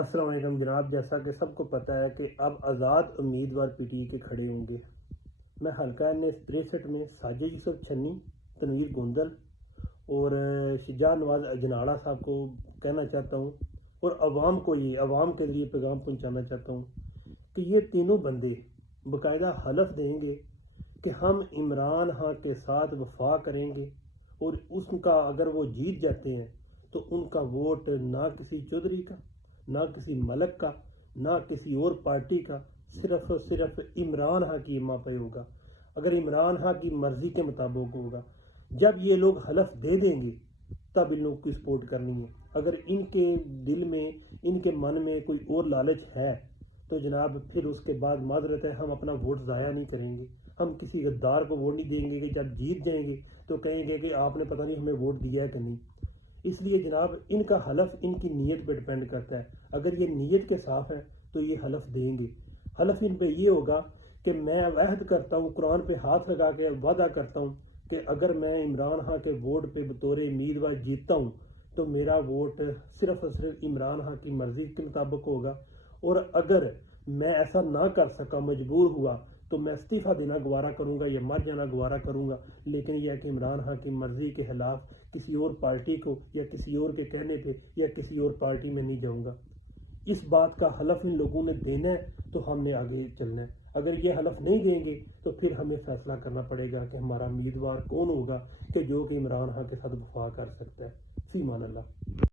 السلام علیکم جناب، جیسا کہ سب کو پتہ ہے کہ اب آزاد امیدوار پی ٹی کے کھڑے ہوں گے۔ میں حلقہ N63 میں ساجد یوسف چھنی، تنویر گوندل اور شجاع نواز اجناڑا صاحب کو کہنا چاہتا ہوں، اور عوام کے ذریعے پیغام پہنچانا چاہتا ہوں کہ یہ تینوں بندے باقاعدہ حلف دیں گے کہ ہم عمران خان کے ساتھ وفا کریں گے، اور اس کا اگر وہ جیت جاتے ہیں تو ان کا ووٹ نہ کسی چودھری کا، نہ کسی ملک کا، نہ کسی اور پارٹی کا، صرف اور صرف عمران خان کی اماں پہ ہوگا، اگر عمران خان کی مرضی کے مطابق ہوگا۔ جب یہ لوگ حلف دے دیں گے تب ان لوگوں کی سپورٹ کرنی ہے۔ اگر ان کے دل میں، ان کے من میں کوئی اور لالچ ہے تو جناب پھر اس کے بعد معذرت ہے، ہم اپنا ووٹ ضائع نہیں کریں گے۔ ہم کسی غدار کو ووٹ نہیں دیں گے کہ جب جیت جائیں گے تو کہیں گے کہ آپ نے پتہ نہیں ہمیں ووٹ دیا ہے کہ نہیں۔ اس لیے جناب ان کا حلف ان کی نیت پہ ڈپینڈ کرتا ہے۔ اگر یہ نیت کے صاف ہے تو یہ حلف دیں گے۔ حلف ان پہ یہ ہوگا کہ میں عہد کرتا ہوں، قرآن پہ ہاتھ لگا کے وعدہ کرتا ہوں کہ اگر میں عمران خان کے ووٹ پہ بطور امیدوار جیتتا ہوں تو میرا ووٹ صرف اور صرف عمران خان کی مرضی کے مطابق ہوگا، اور اگر میں ایسا نہ کر سکا، مجبور ہوا، تو میں استعفیٰ دینا گوارا کروں گا یا مر جانا گوارا کروں گا، لیکن یہ کہ عمران خان کی مرضی کے خلاف کسی اور پارٹی کو یا کسی اور کے کہنے پہ یا کسی اور پارٹی میں نہیں جاؤں گا۔ اس بات کا حلف ان لوگوں نے دینا ہے تو ہم نے آگے چلنا ہے۔ اگر یہ حلف نہیں دیں گے تو پھر ہمیں فیصلہ کرنا پڑے گا کہ ہمارا امیدوار کون ہوگا کہ جو کہ عمران خان کے ساتھ وفا کر سکتا ہے۔ فی امان اللہ۔